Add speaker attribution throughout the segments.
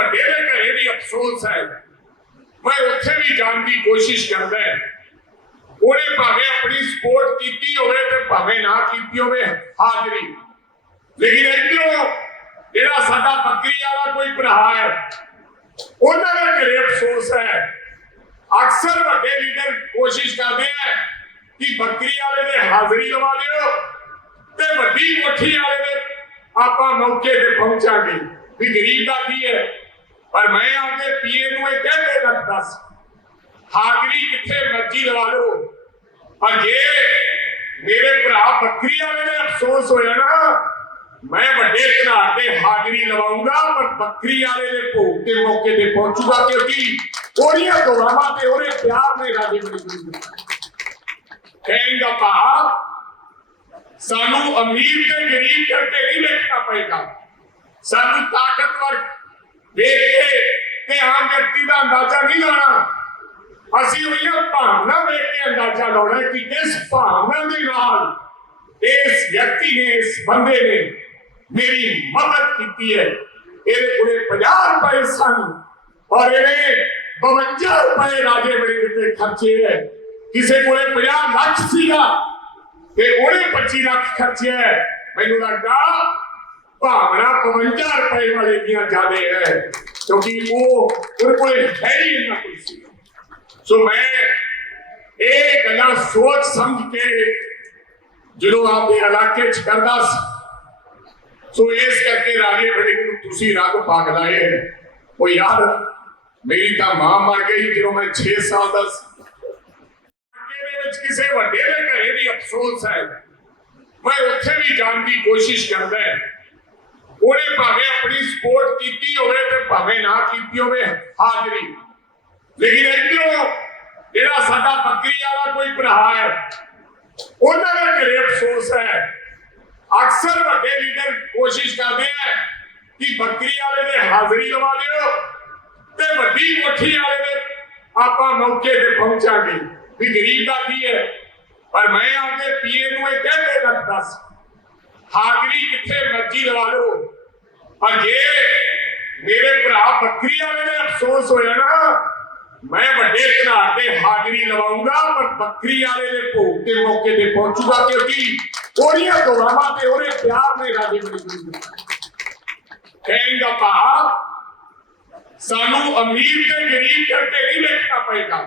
Speaker 1: ਵੱਡੇ ਦੇ ਘਰੇ ਵੀ ਅਫਸੋਸ ਹੈ। ਮੈਂ ਉੱਥੇ ਵੀ ਜਾਣ ਦੀ ਕੋਸ਼ਿਸ਼ ਕਰਦਾ ਹਾਂ। ਉਹਨੇ ਭਾਵੇਂ ਆਪਣੀ ਸਪੋਰਟ ਕੀਤੀ ਹੋਵੇ ਤੇ ਭਾਵੇਂ ਨਾ ਕੀਤੀ ਹੋਵੇ, ਹਾਜ਼ਰੀ। ਲੇਕਿਨ ਇੱਧਰੋਂ ਜਿਹੜਾ ਸਾਡਾ ਬੱਕਰੀ ਵਾਲਾ ਕੋਈ ਭਰਾ ਹੈ, ਉਹਨਾਂ ਦੇ ਘਰੇ ਅਫਸੋਸ ਹੈ। ਅਕਸਰ ਵੱਡੇ ਲੀਡਰ ਕੋਸ਼ਿਸ਼ ਕਰਦੇ ਆ ਕਿ ਬੱਕਰੀ ਵਾਲੇ ਦੇ ਹਾਜ਼ਰੀ ਲਵਾ ਦਿਓ ਤੇ ਵੱਡੀ ਮੁੱਠੀ ਵਾਲੇ ਦੇ ਆਪਾਂ ਮੌਕੇ ਤੇ ਪਹੁੰਚਾਂਗੇ। ਵੀ ਗਰੀਬ ਦਾ ਕੀ ਹੈ? ਪਰ ਮੈਂ ਆਪਦੇ ਪੀਏ ਨੂੰ ਇਹ ਕਹਿ ਕੇ ਰੱਖਦਾ ਸੀ, ਹਾਜ਼ਰੀ ਕਿੱਥੇ ਮਰਜ਼ੀ ਲਵਾ ਲਓ। ਪਰ ਜੇ ਮੇਰੇ ਭਰਾ ਬੱਕਰੀ ਵਾਲੇ ਨੇ ਅਫਸੋਸ ਹੋਇਆ ਨਾ, ਮੈਂ ਵੱਡੇ ਘਰਾਟ ਤੇ ਹਾਜ਼ਰੀ ਲਵਾਉਂਗਾ, ਪਰ ਬੱਕਰੀ ਵਾਲੇ ਦੇ ਭੋਗ ਤੇ ਮੌਕੇ ਤੇ ਪਹੁੰਚੂਗਾ ਕਿਉਂਕਿ ਉਹਦੀਆਂ ਦੁਆਵਾਂ ਤੇ ਉਹਦੇ ਪਿਆਰ ਨੇ ਰਾਜੇ ਬੜੀ ਗੁਰੂ ਕਹਿਣ ਦਾ ਭਾਵ, ਸਾਨੂੰ ਅਮੀਰ ਤੇ ਗਰੀਬ ਕਰਕੇ ਨਹੀਂ ਵੇਖਣਾ ਪਏਗਾ। ਸਾਨੂੰ ਤਾਕਤਵਰ ਵੇਖ ਕੇ ਤੇ ਆਮ ਵਿਅਕਤੀ ਦਾ ਅੰਦਾਜ਼ਾ ਨਹੀਂ ਲਾਣਾ ਅਸੀਂ ਉਹਦੀਆਂ ਭਾਵਨਾ ਵੇਖ ਕੇ ਅੰਦਾਜ਼ਾ ਲਾਉਣਾ ਕਿ ਕਿਸ ਭਾਵਨਾ ਦੇ ਨਾਲ ਇਸ ਵਿਅਕਤੀ ਨੇ, ਇਸ ਬੰਦੇ ਨੇ ਮੇਰੀ ਮਦਦ ਕੀਤੀ ਹੈ। ਇਹਦੇ ਕੋਲੇ 50 ਰੁਪਏ ਸਨ ਔਰ ਇਹਨੇ 52 ਰੁਪਏ ਰਾਜੇ ਬੜੇ ਤੇ ਖਰਚੇ ਹੈ। ਕਿਸੇ ਕੋਲੇ 50 ਲੱਖ ਸੀਗਾ ਤੇ ਉਹਨੇ 25 ਲੱਖ ਖਰਚਿਆ ਮੈਨੂੰ ਲੱਗਦਾ ਭਾਵਨਾ 52 ਰੁਪਏ ਵਾਲੇ ਦੀਆਂ ਜ਼ਿਆਦੇ ਹੈ ਕਿਉਂਕਿ ਉਹ ਉਹਦੇ ਕੋਲੇ ਹੈ ਹੀ ਇੰਨਾ ਕੁਝ ਸੀ ਸੋ ਮੈਂ ਇਹ ਗੱਲਾਂ ਸੋਚ ਸਮਝ ਕੇ ਜਦੋਂ ਆਪਦੇ ਇਲਾਕੇ ਚ ਕਰਦਾ ਸੀ ਸੋ ਇਸ ਕਰਕੇ ਰਾਜੇ ਬੜੇ ਨੂੰ ਤੁਸੀਂ ਰੰਗ ਪਾਗ ਲਾਏ ਹੈ। ਉਹ ਯਾਰ ਮੇਰੀ ਤਾਂ ਮਾਂ ਮਰ ਗਈ ਜਦੋਂ ਮੈਂ 6 ਸਾਲ ਦਾ ਸੀ ਇਲਾਕੇ ਦੇ ਵਿੱਚ ਕਿਸੇ ਵੱਡੇ ਦੇ ਘਰੇ ਵੀ ਅਫਸੋਸ ਹੈ ਮੈਂ ਉੱਥੇ ਵੀ ਜਾਣ ਦੀ ਕੋਸ਼ਿਸ਼ ਕਰਦਾ ਹਾਂ ਉਹਨੇ ਭਾਵੇਂ ਆਪਣੀ ਸਪੋਰਟ ਕੀਤੀ ਹੋਵੇ ਤੇ ਭਾਵੇਂ ਨਾ ਕੀਤੀ ਹੋਵੇ, ਹਾਜ਼ਰੀ। ਲੇਕਿਨ ਇੱਧਰੋਂ ਜਿਹੜਾ ਸਾਡਾ ਬੱਕਰੀ ਵਾਲਾ ਕੋਈ ਭਰਾ ਹੈ, ਉਹਨਾਂ ਦੇ ਘਰੇ ਅਫਸੋਸ ਹੈ। ਅਕਸਰ ਵੱਡੇ ਲੀਡਰ ਕੋਸ਼ਿਸ਼ ਕਰਦੇ ਆ ਕਿ ਬੱਕਰੀ ਵਾਲੇ ਦੇ ਹਾਜ਼ਰੀ ਲਵਾ ਦਿਓ ਤੇ ਵੱਡੀ ਮੁੱਠੀ ਵਾਲੇ ਦੇ ਆਪਾਂ ਮੌਕੇ ਤੇ ਪਹੁੰਚਾਂਗੇ। ਵੀ ਗਰੀਬ ਦਾ ਕੀ ਹੈ? ਪਰ ਮੈਂ ਆਪਦੇ ਪੀਏ ਨੂੰ ਇਹ ਕਹਿੰਦੇ ਕੇ ਰੱਖਦਾ ਸੀ ਹਾਜ਼ਰੀ ਕਿੱਥੇ ਮਰਜ਼ੀ ਲਵਾ ਲਓ। ਪਰ ਜੇ ਮੇਰੇ ਭਰਾ ਬੱਕਰੀ ਵਾਲੇ ਨੇ ਅਫਸੋਸ ਹੋਇਆ ਨਾ, ਮੈਂ ਵੱਡੇ ਘਰਾਟ ਤੇ ਹਾਜ਼ਰੀ ਲਵਾਉਂਗਾ, ਪਰ ਬੱਕਰੀ ਵਾਲੇ ਦੇ ਭੋਗ ਤੇ ਮੌਕੇ ਤੇ ਪਹੁੰਚੂਗਾ ਕਿਉਂਕਿ ਉਹਦੀਆਂ ਦੁਆਵਾਂ ਤੇ ਉਹਦੇ ਪਿਆਰ ਨੇ ਰਾਜੇ ਬੜੀ ਕਹਿਣ ਦਾ ਭਾਵ, ਸਾਨੂੰ ਅਮੀਰ ਤੇ ਗਰੀਬ ਕਰਕੇ ਨਹੀਂ ਵੇਖਣਾ ਪਏਗਾ।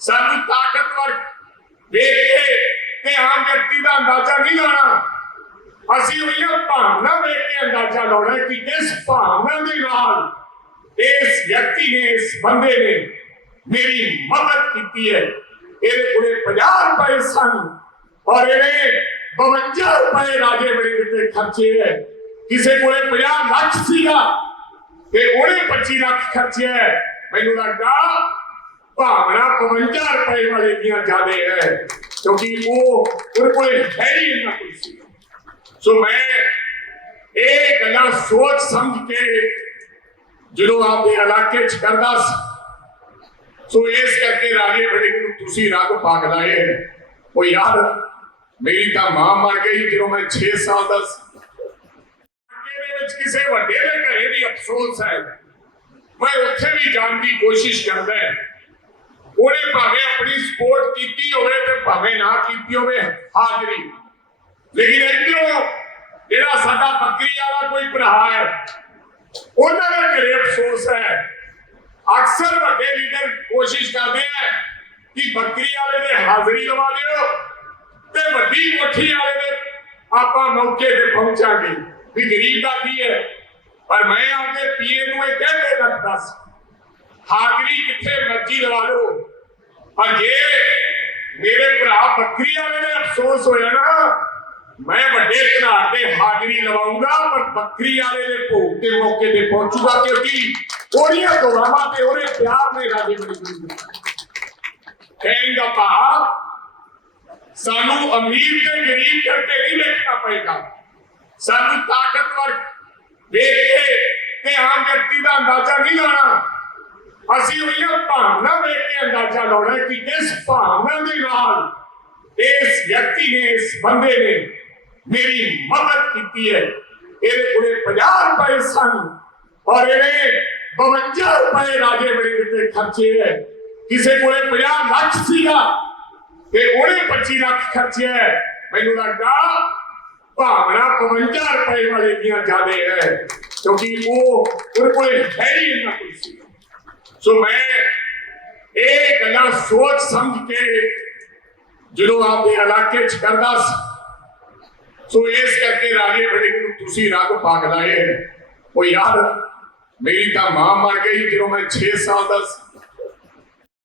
Speaker 1: ਸਾਨੂੰ ਤਾਕਤਵਰ ਵੇਖ ਕੇ ਤੇ ਆਮ ਵਿਅਕਤੀ ਦਾ ਅੰਦਾਜ਼ਾ ਨਹੀਂ ਲਾਣਾ ਅਸੀਂ ਉਹਦੀਆਂ ਭਾਵਨਾ ਵੇਖ ਕੇ ਅੰਦਾਜ਼ਾ ਲਾਉਣਾ ਕਿ ਕਿਸ ਭਾਵਨਾ ਦੇ ਨਾਲ ਇਸ ਵਿਅਕਤੀ ਨੇ, ਇਸ ਬੰਦੇ ਨੇ ਮੇਰੀ ਮਦਦ ਕੀਤੀ ਹੈ। ਇਹਦੇ ਕੋਲੇ 50 ਰੁਪਏ ਸਨ ਔਰ ਇਹਨੇ 52 ਰੁਪਏ ਰਾਜੇ ਬੜੇ ਤੇ ਖਰਚੇ ਹੈ। ਕਿਸੇ ਕੋਲੇ 50 ਲੱਖ ਸੀਗਾ ਤੇ ਉਹਨੇ 25 ਲੱਖ ਖਰਚਿਆ ਮੈਨੂੰ ਲੱਗਦਾ ਭਾਵਨਾ 52 ਰੁਪਏ ਵਾਲੇ ਦੀਆਂ ਜ਼ਿਆਦੇ ਹੈ, ਕਿਉਂਕਿ ਉਹ ਉਹਦੇ ਕੋਲੇ ਹੈ ਹੀ ਇੰਨਾ ਕੁਝ ਸੀ। ਸੋ ਮੈਂ ਇਹ ਗੱਲਾਂ ਸੋਚ ਸਮਝ ਕੇ ਜਦੋਂ ਆਪਦੇ ਇਲਾਕੇ ਚ ਕਰਦਾ ਸੀ, ਸੋ ਇਸ ਕਰਕੇ ਰਾਜੇ ਬੜੇ ਨੂੰ ਤੁਸੀਂ ਰੰਗ ਪਾਗ ਲਾਏ ਉਹ ਯਾਰ, ਮੇਰੀ ਤਾਂ ਮਾਂ ਮਰ ਗਈ ਜਦੋਂ ਮੈਂ 6 ਸਾਲ ਦਾ ਸੀ। ਦੇ ਵਿੱਚ ਕਿਸੇ ਵੱਡੇ ਦੇ ਘਰੇ ਵੀ ਅਫਸੋਸ ਹੈ। ਮੈਂ ਉੱਥੇ ਵੀ ਜਾਣ ਦੀ ਕੋਸ਼ਿਸ਼ ਕਰਦਾ ਹਾਂ। ਉਹਨੇ ਭਾਵੇਂ ਆਪਣੀ ਸਪੋਰਟ ਕੀਤੀ ਹੋਵੇ ਤੇ ਭਾਵੇਂ ਨਾ ਕੀਤੀ ਹੋਵੇ, ਹਾਜ਼ਰੀ। ਲੇਕਿਨ ਇੱਧਰੋਂ ਜਿਹੜਾ ਸਾਡਾ ਬੱਕਰੀ ਵਾਲਾ ਕੋਈ ਭਰਾ ਹੈ। ਉਹਨਾਂ ਦੇ ਘਰੇ ਅਫਸੋਸ ਹੈ। ਅਕਸਰ ਵੱਡੇ ਲੀਡਰ ਕੋਸ਼ਿਸ਼ ਕਰਦੇ ਆ ਕਿ ਬੱਕਰੀ ਵਾਲੇ ਦੇ ਹਾਜ਼ਰੀ ਲਵਾ ਦਿਓ ਤੇ ਵੱਡੀ ਮੁੱਠੀ ਵਾਲੇ ਦੇ ਆਪਾਂ ਮੌਕੇ ਤੇ ਪਹੁੰਚਾਂਗੇ। ਵੀ ਗਰੀਬ ਦਾ ਕੀ ਹੈ? ਪਰ ਮੈਂ ਆਪਦੇ ਪੀਏ ਨੂੰ ਇਹ ਕਹਿ ਕੇ ਸੀ ਹਾਜ਼ਰੀ ਕਿੱਥੇ ਮਰਜ਼ੀ ਲਵਾ ਲਓ। ਪਰ ਜੇ ਮੇਰੇ ਭਰਾ ਬੱਕਰੀ ਵਾਲੇ ਨੇ ਅਫਸੋਸ ਹੋਇਆ ਨਾ ਮੈਂ ਵੱਡੇ ਘਰਾਟ ਤੇ ਹਾਜ਼ਰੀ ਲਵਾਉਂਗਾ, ਪਰ ਬੱਕਰੀ ਵਾਲੇ ਦੇ ਭੋਗ ਤੇ ਮੌਕੇ ਤੇ ਪਹੁੰਚੂਗਾ ਕਿਉਂਕਿ ਉਹਦੀਆਂ ਦੁਆਵਾਂ ਤੇ ਉਹਦੇ ਪਿਆਰ ਨੇ ਰਾਜੇ ਬੜੀ ਕਹਿਣ ਦਾ ਭਾਵ, ਸਾਨੂੰ ਅਮੀਰ ਤੇ ਗਰੀਬ ਕਰਕੇ ਨਹੀਂ ਵੇਖਣਾ ਪਏਗਾ। ਸਾਨੂੰ ਤਾਕਤਵਰ ਵੇਖ ਕੇ ਤੇ ਆਮ ਵਿਅਕਤੀ ਦਾ ਅੰਦਾਜ਼ਾ ਨਹੀਂ ਲਾਣਾ ਅਸੀਂ ਉਹਦੀਆਂ ਭਾਵਨਾ ਵੇਖ ਕੇ ਅੰਦਾਜ਼ਾ ਲਾਉਣਾ ਕਿ ਕਿਸ ਭਾਵਨਾ ਦੇ ਨਾਲ ਇਸ ਵਿਅਕਤੀ ਨੇ, ਇਸ ਬੰਦੇ ਨੇ ਮੇਰੀ ਮਦਦ ਕੀਤੀ ਹੈ ਇਹਦੇ ਕੋਲੇ 50 ਰੁਪਏ ਸਨ ਔਰ ਇਹਨੇ 52 ਰੁਪਏ ਰਾਜੇ ਵੜਿੰਗ ਤੇ ਖਰਚੇ ਹੈ ਕਿਸੇ ਕੋਲੇ 50 ਲੱਖ ਸੀਗਾ ਤੇ ਉਹਨੇ 25 ਲੱਖ ਖਰਚਿਆ ਹੈ। ਮੈਨੂੰ ਲੱਗਦਾ ਭਾਵਨਾ 52 ਰੁਪਏ ਵਾਲੇ ਦੀਆਂ ਜ਼ਿਆਦੇ ਹੈ ਕਿਉਂਕਿ ਉਹ ਉਹਦੇ ਕੋਲੇ ਹੈ ਹੀ ਇੰਨਾ ਕੁਝ ਸੀ ਸੋ ਮੈਂ ਇਹ ਗੱਲਾਂ ਸੋਚ ਸਮਝ ਕੇ ਜਦੋਂ ਆਪਦੇ ਇਲਾਕੇ ਚ ਕਰਦਾ ਸੀ ਸੋ ਇਸ ਕਰਕੇ ਰਾਜੇ ਵੜਿੰਗ ਨੂੰ ਤੁਸੀਂ ਰੱਗ ਪਾਕ ਲਾਏ ਹੈ। ਉਹ ਯਾਰ ਮੇਰੀ ਤਾਂ ਮਾਂ ਮਰ ਗਈ ਜਦੋਂ ਮੈਂ 6 ਸਾਲ ਦਾ ਸੀ